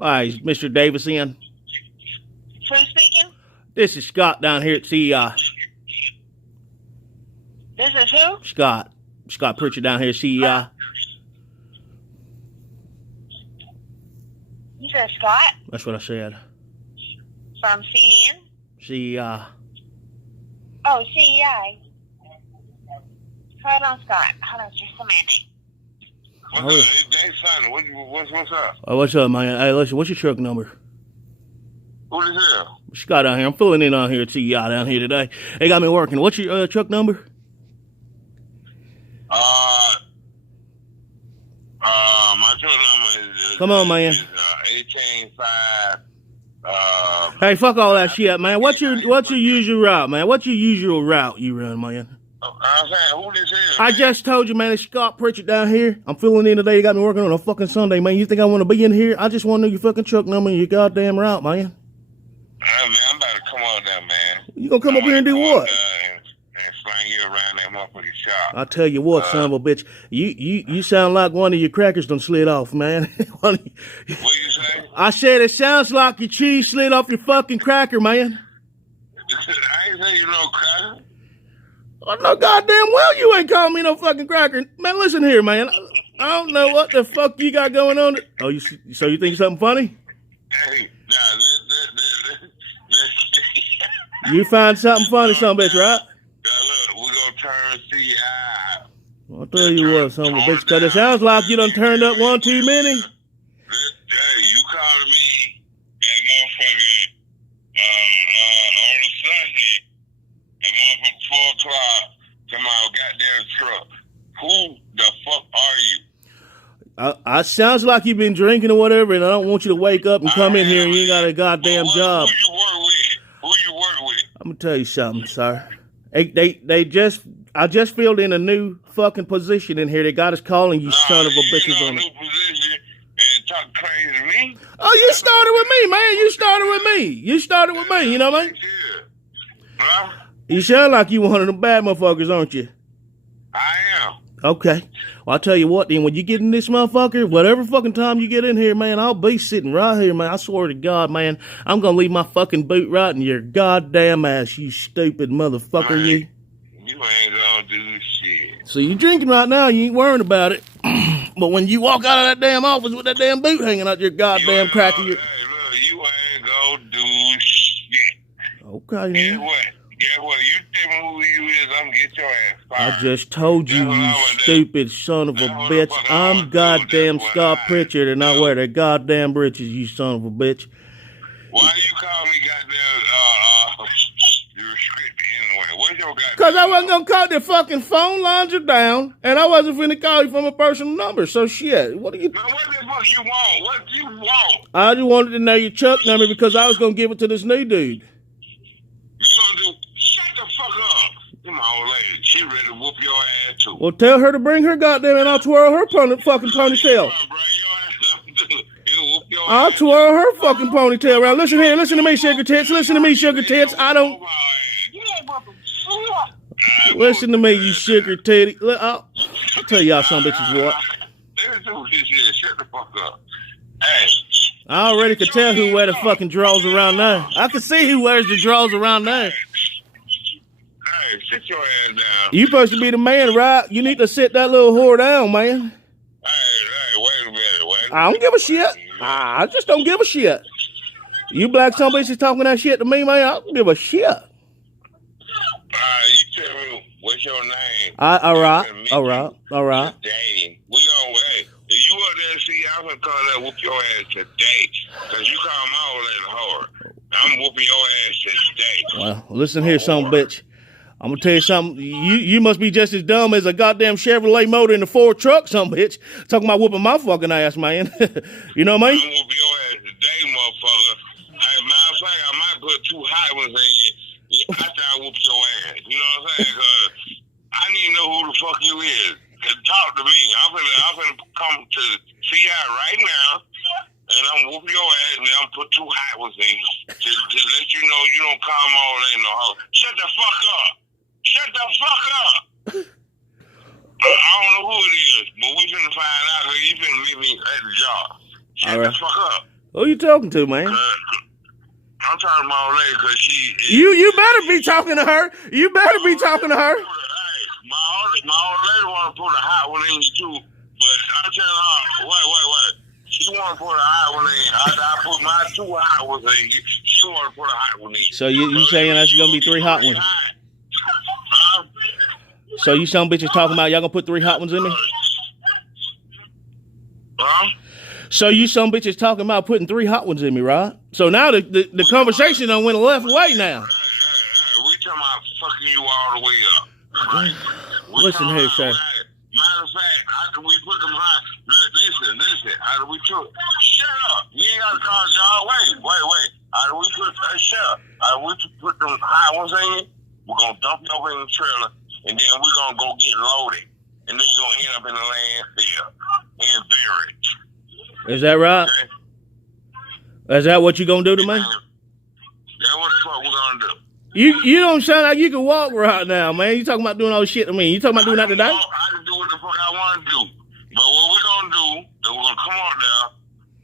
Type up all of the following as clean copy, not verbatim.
Hi, is Mr. Davis in? Who's speaking? This is Scott down here at CEI. This is who? Scott Pritchard down here at CEI. You said Scott That's what I said. from CN? CEI. Oh, CEI. Hold on, Scott. Hold on just a minute. What's up? Oh, what's up, man? Hey, listen, what's your truck number? Who is here? Scott down here. I'm filling in on here at CEI down here today. They got me working. What's your truck number? My truck number is Come on, man. 18.5. Hey, fuck all that shit, man. What's your usual route, man? What's your usual route you run, man? I'm saying, who this is? I just told you, man, it's Scott Pritchard down here. I'm filling in today. You got me working on a fucking Sunday, man. You think I want to be in here? I just want to know your fucking truck number and your goddamn route, man. Man, I'm about to come on there, man. You gonna come up here and do what? And slang you around that motherfucking shop. I tell you what, son of a bitch. You sound like one of your crackers done slid off, man. What you say? I said it sounds like your cheese slid off your fucking cracker, man. I ain't say you no cracker. I know goddamn well you ain't calling me no fucking cracker. Man, listen here, man. I don't know what the fuck you got going on. Oh, so you think something funny? Hey, You find something funny, son of a bitch, right? look, we're gonna turn CI. I'll tell you what, son of a bitch, because it sounds like you done turned up one too many. Hey, you calling me and motherfucking on a Sunday and motherfucking 4 o'clock to my goddamn truck. Who the fuck are you? I sounds like you've been drinking or whatever, and I don't want you to wake up and come in here and you ain't got a goddamn job. Who you work with? I'm gonna tell you something, sir. I just filled in a new fucking position in here. They got us calling you son of a bitches on it. New position and talk crazy to me. Oh, you started with me, man. You started with me. You know what I mean? Yeah. Huh? You sound like you one of them bad motherfuckers, aren't you? I am. Okay. Well, I'll tell you what, then, when you get in this motherfucker, whatever fucking time you get in here, man, I'll be sitting right here, man. I swear to God, man, I'm gonna leave my fucking boot right in your goddamn ass, you stupid motherfucker, you. You ain't gonna do shit. So you drinking right now, you ain't worrying about it. But when you walk out of that damn office with that damn boot hanging out your goddamn cracker, Hey, look, you ain't gonna do shit. Okay, Guess man. what? You tell me who you is, I'm gonna get your ass fired. I just told you, you stupid son of a bitch. I'm goddamn Scott Pritchard, and I wear the goddamn britches, you son of a bitch. Why do you call me goddamn, you're restricted anyway? What's your goddamn... Because I wasn't going to call the fucking phone lines are down, and I wasn't finna call you from a personal number, so shit. What do you... Man, what the fuck you want? What you want? I just wanted to know your truck number because I was going to give it to this new dude. You gonna do... Shut the fuck up. You my old lady. She ready to whoop your ass too. Well, tell her to bring her goddamn, and I'll twirl her fucking ponytail. I'll twirl her fucking ponytail around. Listen here, listen to me, sugar tits. Listen to me, sugar tits. I don't... Listen to me, you sugar titty. I'll tell y'all some bitches what. Shut the fuck up. Hey. I already could tell who wear the fucking drawers around there. I can see who wears the drawers around there. Hey, sit your ass down. You supposed to be the man, right? You need to sit that little whore down, man. Hey, wait a minute. I don't give a shit. I just don't give a shit. You black some bitches talking that shit to me, man, I don't give a shit. You tell me what's your name. All right. Today. We gonna wait. If you up there and see, I'm gonna come there and whoop your ass today. Cause you call my old lady whore. I'm whooping your ass today. Well, listen here, son of a bitch. I'm gonna tell you something. You must be just as dumb as a goddamn Chevrolet motor in the Ford truck, son of a bitch. Talking about whooping my fucking ass, man. You know what I mean? I'm whooping your ass today, motherfucker. Hey, matter of fact, I might put 2 high ones in you after I whoop your ass. You know what I'm saying? Cause I need to know who the fuck you is. Talk to me. I'm finna come to CI right now, and I'm whooping your ass, and I'm put 2 hot ones in you to let you know you don't call my old lady no hoe. Shut the fuck up. Shut the fuck up. I don't know who it is, but we finna find out because you finna meet me at the job. Shut the fuck up. Who you talking to, man? I'm talking to my old lady because she. You better be talking to her. You better be talking to her. Hey, my old lady want to put a hot one in you too, but I'm telling her, wait. She want to put a hot one in. After I put my 2 hot ones in, she want to put a hot one in. So you saying that's gonna be 3 hot ones? Huh? So you some bitches talking about y'all gonna put 3 hot ones in me? Huh? So you some bitches talking about putting 3 hot ones in me, right? So now the conversation done went a left way now. Hey, we talking about fucking you all the way up. Right? Listen here, sir. Matter of fact, after we put them high, listen. After we took, shut up. You ain't got to call y'all. Wait. After we put, shut up. After we put them high ones in, we're going to dump you over in the trailer, and then we're going to go get loaded. And then you're going to end up in the landfill and buried. Is that right? Okay? Is that what you gonna do to me? That's what the fuck we're going to do. You don't sound like you can walk right now, man. You talking about doing all this shit to me. You talking about doing that today? I can do what the fuck I want to do. But what we're going to do is we're going to come on there.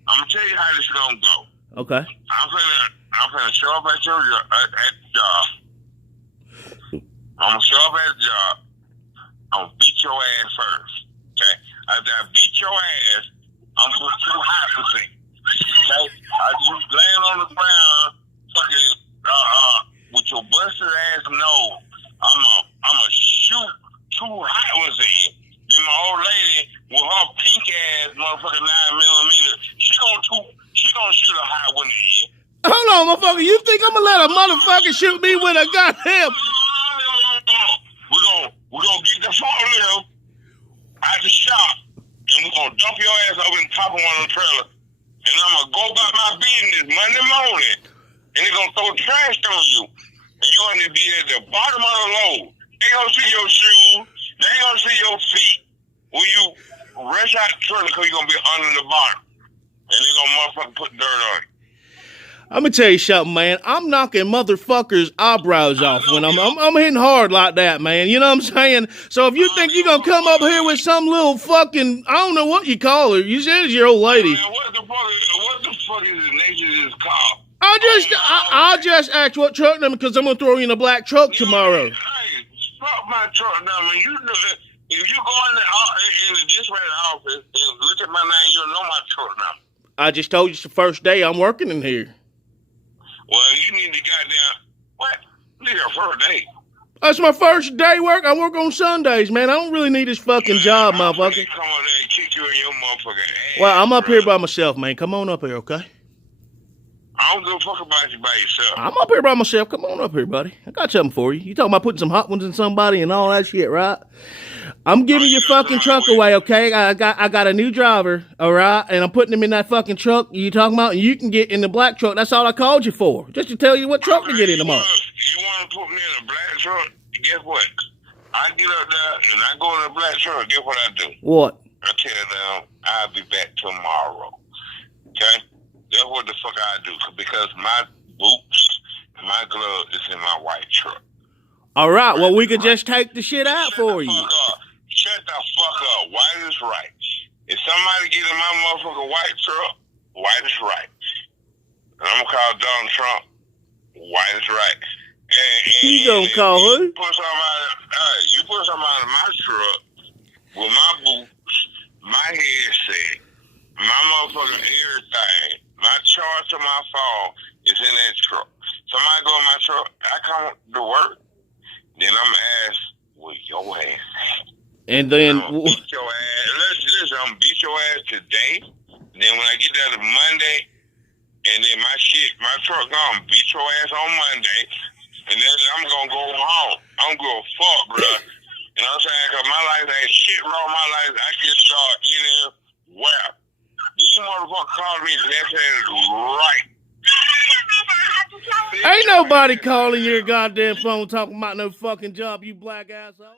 I'm going to tell you how this is going to go. Okay. I'm finna show up at your at the job. I'm going to show up at the job. I'm going to beat your ass first. Okay? After I beat your ass, I'm going to put 2 hot ones in. Okay? I just laying on the ground, fucking, with your busted ass nose, I'ma shoot 2 hot ones in. Then my old lady with her pink ass motherfucking 9mm, she gonna shoot a hot one in. Hold on, motherfucker. You think I'm gonna let a motherfucker shoot me with a goddamn? We're gonna get the forklift out the shop, and we're gonna dump your ass over the top of one of the trailers. And I'm gonna go about my business Monday morning, and they're gonna throw trash on you. And you're gonna be at the bottom of the load. They gonna see your shoes, they gonna see your feet when you rush out the trailer because you're gonna be under the bottom. And they're gonna motherfucking put dirt on it. I'm gonna tell you something, man. I'm knocking motherfuckers' eyebrows off when I'm hitting hard like that, man. You know what I'm saying? So if you think you're gonna come up here with some little fucking, I don't know what you call her. You said it's your old lady. Man, what the fuck is the nature of this car? I just asked what truck number because I'm gonna throw you in a black truck tomorrow. Hey, fuck my truck number. You know, if you go in the dispatch office and look at my name, you'll know my truck number. I just told you it's the first day I'm working in here. Well, you need to goddamn what? This your first day. That's my first day work. I work on Sundays, man. I don't really need this fucking job, motherfucker. Come on there and kick you in your motherfucking ass. Well, I'm up here by myself, man. Come on up here, okay? I don't give a fuck about you by yourself. I'm up here by myself. Come on up here, buddy. I got something for you. You talking about putting some hot ones in somebody and all that shit, right? I'm giving your fucking truck away, okay? I got a new driver, all right? And I'm putting him in that fucking truck you talking about, and you can get in the black truck. That's all I called you for, just to tell you what truck to get in tomorrow. You want to put me in a black truck? Guess what? I get up there and I go in the black truck. Guess what I do? What? I tell them I'll be back tomorrow. Okay? That's what the fuck I do because my boots and my gloves is in my white truck. All right, well, we could just take the shit out for you. Shut the fuck up. White is right. If somebody get in my motherfucking white truck, white is right. And I'm going to call Donald Trump, white is right. You gonna call who? You put somebody in my truck with my boots, my headset, my motherfucking everything, my charge to my phone is in that truck. Somebody go in my truck, I come to work, then I'm going to ask, where your ass at? And then I'm gonna beat your ass. Listen, I'm gonna beat your ass today. Then when I get there to Monday, and then my truck gone, beat your ass on Monday, and then I'm gonna go home. I'm gonna go fuck, bro. You know what I'm saying? Cause my life ain't shit wrong. My life, I get started anywhere. These motherfuckers call me left handed right. ain't nobody calling your goddamn phone talking about no fucking job, you black asshole.